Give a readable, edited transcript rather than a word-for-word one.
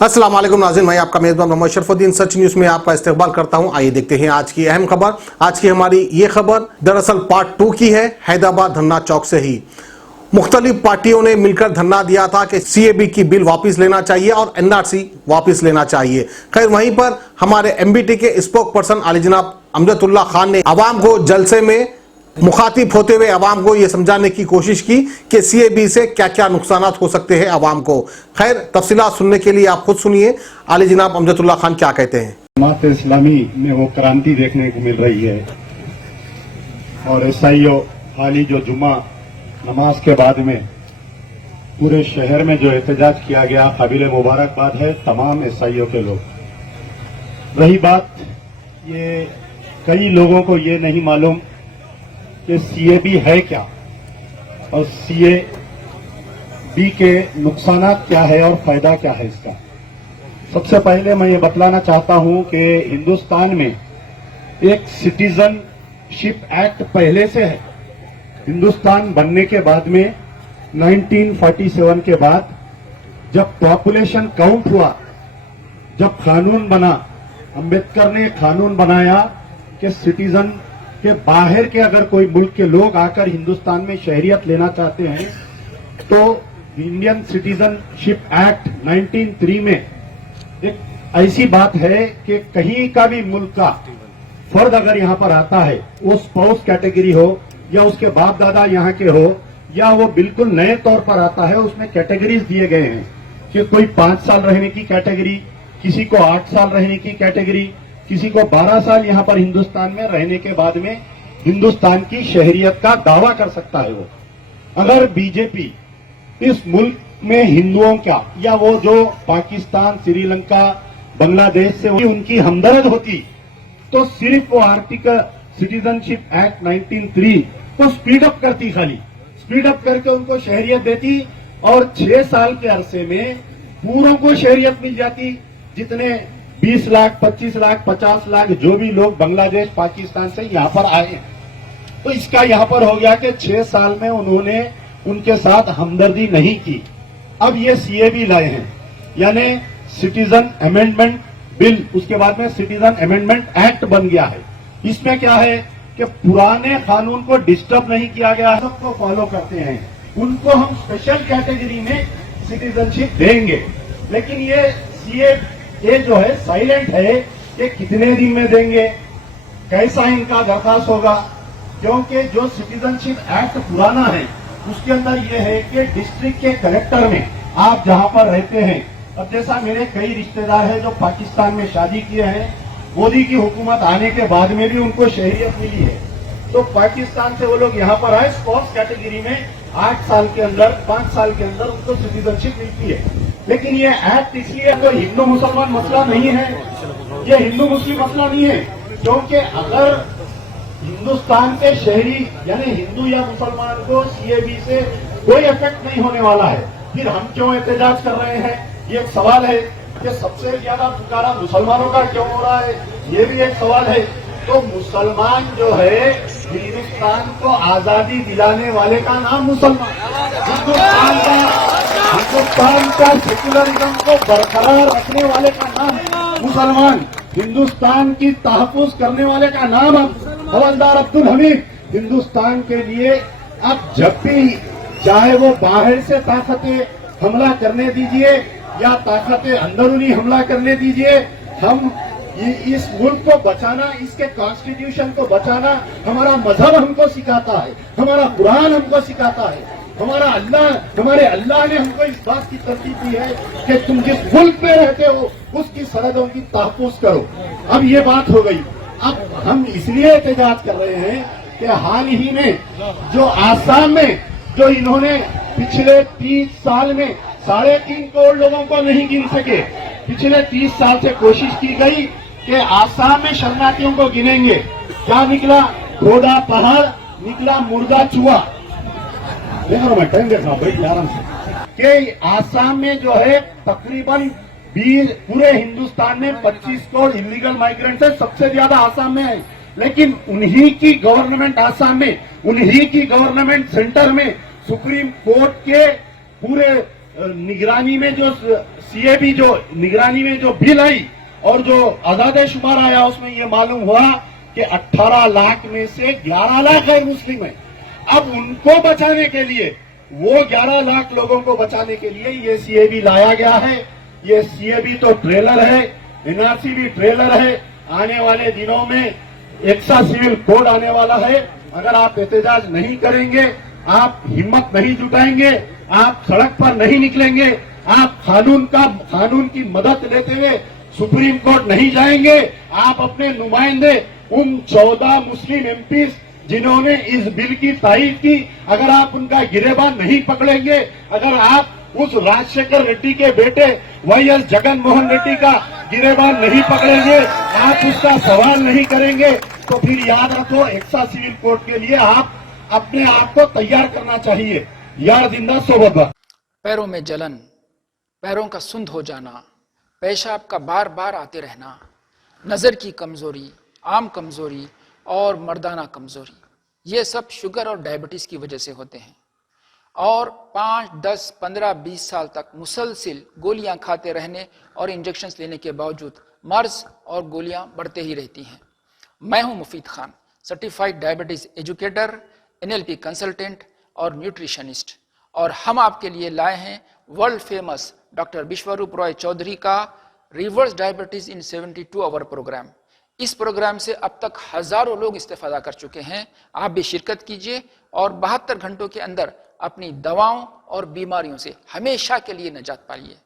अस्सलाम वालेकुम नाज़रीन, मैं आपका मेज़बान मोहम्मद शरफुद्दीन सच न्यूज़ में आपका इस्तकबाल करता हूं। आइए देखते हैं आज की अहम खबर। आज की हमारी ये खबर दरअसल पार्ट 2 की है। हैदराबाद धरना चौक से ही मुख्तलिफ पार्टियों ने मिलकर धरना दिया था कि सीएबी की बिल वापस लेना चाहिए और एनआरसी वापस लेना चाहिए। खैर वहीं पर हमारे एमबीटी के स्पोक पर्सन आली जनाब अमजदुल्ला खान ने अवाम को जलसे में मुखातिब होते हुए अवाम को यह समझाने की कोशिश की कि सीएबी से क्या क्या नुकसान हो सकते हैं अवाम को। खैर तफसीलात सुनने के लिए आप खुद सुनिए आली जनाब अमजदुल्ला खान क्या कहते हैं। जमात इस्लामी में वो क्रांति देखने को मिल रही है और ईसाइयों हाली जो जुमा नमाज के बाद में पूरे शहर में जो एहतजाज किया गया, काबिल मुबारकबाद है तमाम ईसाइयों के लोग। रही बात ये कई लोगों को ये नहीं मालूम कि सीएबी है क्या और सीएबी के नुकसान क्या है और फायदा क्या है इसका। सबसे पहले मैं ये बतलाना चाहता हूं कि हिंदुस्तान में एक सिटीजनशिप एक्ट पहले से है। हिंदुस्तान बनने के बाद में 1947 के बाद जब पॉपुलेशन काउंट हुआ, जब कानून बना, अंबेडकर ने कानून बनाया कि सिटीजन के बाहर के अगर कोई मुल्क के लोग आकर हिंदुस्तान में शहरियत लेना चाहते हैं तो इंडियन सिटीजनशिप एक्ट 1903 में एक ऐसी बात है कि कहीं का भी मुल्क का फर्द अगर यहां पर आता है, वो स्पाउस कैटेगरी हो या उसके बाप दादा यहाँ के हो या वो बिल्कुल नए तौर पर आता है, उसमें कैटेगरीज दिए गए हैं कि कोई 5 साल रहने की कैटेगरी, किसी को 8 साल रहने की कैटेगरी, किसी को 12 साल यहाँ पर हिंदुस्तान में रहने के बाद में हिंदुस्तान की शहरियत का दावा कर सकता है। वो अगर बीजेपी इस मुल्क में हिंदुओं का या वो जो पाकिस्तान, श्रीलंका, बांग्लादेश से उनकी हमदर्द होती तो सिर्फ वो आर्टिकल सिटीजनशिप एक्ट 1903 को स्पीड अप करती, खाली स्पीड अप करके उनको शहरियत देती और 6 साल के अरसे में पूरों को शहरियत मिल जाती। जितने 20 लाख, 25 लाख, 50 लाख जो भी लोग बांग्लादेश, पाकिस्तान से यहाँ पर आए, तो इसका यहाँ पर हो गया कि 6 साल में उन्होंने उनके साथ हमदर्दी नहीं की। अब ये सीएबी लाए हैं, यानी सिटीजन अमेंडमेंट बिल, उसके बाद में सिटीजन अमेंडमेंट एक्ट बन गया है। इसमें क्या है कि पुराने कानून को डिस्टर्ब नहीं किया गया है, सबको फॉलो करते हैं। उनको हम स्पेशल कैटेगरी में सिटीजनशिप देंगे, लेकिन ये सीए जो है साइलेंट है कि कितने दिन में देंगे, कैसा इनका दरखास्त होगा। क्योंकि जो सिटीजनशिप एक्ट पुराना है उसके अंदर यह है कि डिस्ट्रिक्ट के कलेक्टर में आप जहां पर रहते हैं, अब जैसा मेरे कई रिश्तेदार हैं जो पाकिस्तान में शादी किए हैं, मोदी की हुकूमत आने के बाद में भी उनको शहरियत मिली है, तो पाकिस्तान से वो लोग यहाँ पर आए, स्पोर्ट्स कैटेगरी में 8 साल के अंदर, 5 साल के अंदर उनको सिटीजनशिप मिलती है। लेकिन ये एक्ट इसलिए तो हिंदू मुसलमान मसला नहीं है, ये हिंदू मुस्लिम मसला नहीं है, क्योंकि अगर हिंदुस्तान के शहरी यानी हिंदू या मुसलमान को सीएबी से कोई इफेक्ट नहीं होने वाला है, फिर हम क्यों एहतजाज कर रहे हैं, ये एक सवाल है। कि सबसे ज्यादा पुकारा मुसलमानों का क्यों हो रहा है, ये भी एक सवाल है। तो मुसलमान जो है हिंदुस्तान को आजादी दिलाने वाले का नाम मुसलमान, हिंदुस्तान का सेकुलरिज्म को बरकरार रखने वाले का नाम मुसलमान, हिंदुस्तान की तहफ्फुज करने वाले का नाम हवलदार अब्दुल हमीद। हिंदुस्तान के लिए अब जब भी चाहे वो बाहर से ताकतें हमला करने दीजिए या ताकतें अंदरूनी हमला करने दीजिए, हम इस मुल्क को बचाना, इसके कॉन्स्टिट्यूशन को बचाना हमारा मजहब हमको सिखाता है, हमारा कुरान हमको सिखाता है, हमारे अल्लाह ने हमको इस बात की तरकीब दी है कि तुम जिस मुल्क में रहते हो उसकी सरहदों की तहफ्फुज करो। अब ये बात हो गई। अब हम इसलिए एहतजाज कर रहे हैं कि हाल ही में जो आसाम में जो इन्होंने पिछले 30 साल में 3.5 करोड़ लोगों को नहीं गिन सके, पिछले 30 साल से कोशिश की गई कि आसाम में शरणार्थियों को गिनेंगे, क्या निकला? घोड़ा पहाड़ निकला, मुर्गा चूहा। मैं टाइम देख रहा हूँ आराम से कि आसाम में जो है तकरीबन 20 पूरे हिंदुस्तान में 25 करोड़ इलीगल माइग्रेंट्स है, सबसे ज्यादा आसाम में है। लेकिन उन्हीं की गवर्नमेंट आसाम में, उन्हीं की गवर्नमेंट सेंटर में सुप्रीम कोर्ट के पूरे निगरानी में जो सीएबी जो निगरानी में जो बिल आई और जो आजाद शुमार आया उसमें ये मालूम हुआ कि 18 लाख में से 11 लाख गैर मुस्लिम है। अब उनको बचाने के लिए, वो 11 लाख लोगों को बचाने के लिए ये सीएबी लाया गया है। ये सीएबी तो ट्रेलर है, एनआरसी भी ट्रेलर है। आने वाले दिनों में एक्सा सिविल कोड आने वाला है। अगर आप एहतजाज नहीं करेंगे, आप हिम्मत नहीं जुटाएंगे, आप सड़क पर नहीं निकलेंगे, आप कानून की मदद लेते हुए सुप्रीम कोर्ट नहीं जाएंगे, आप अपने नुमाइंदे उन 14 मुस्लिम एमपीज जिन्होंने इस बिल की तारीफ की, अगर आप उनका गिरेबान नहीं पकड़ेंगे, अगर आप उस राजशेखर रेड्डी के बेटे वाईएस जगन मोहन रेड्डी का गिरेबान नहीं पकड़ेंगे, आप उसका सवाल नहीं करेंगे, तो फिर याद रखो एक्सा सिविल कोर्ट के लिए आप अपने आप को तैयार करना चाहिए। यार जिंदा सोबत बा। पैरों में जलन, पैरों का सुंद हो जाना, पेशाब का बार बार आते रहना, नज़र की कमज़ोरी, आम कमज़ोरी और मर्दाना कमज़ोरी, ये सब शुगर और डायबिटीज़ की वजह से होते हैं। और 5, 10, 15, 20 साल तक मुसलसिल गोलियां खाते रहने और इंजेक्शन्स लेने के बावजूद मर्ज और गोलियां बढ़ते ही रहती हैं। मैं हूं Mufeed Khan, certified diabetes educator, NLP consultant और न्यूट्रिशनिस्ट, और हम आपके लिए लाए हैं world famous doctor Vishwaroop Roy Chowdhury का reverse diabetes in 72 hour program. इस प्रोग्राम से अब तक हजारों लोग इस्तेफादा कर चुके हैं। आप भी शिरकत कीजिए और 72 घंटों के अंदर अपनी दवाओं और बीमारियों से हमेशा के लिए निजात पाइए।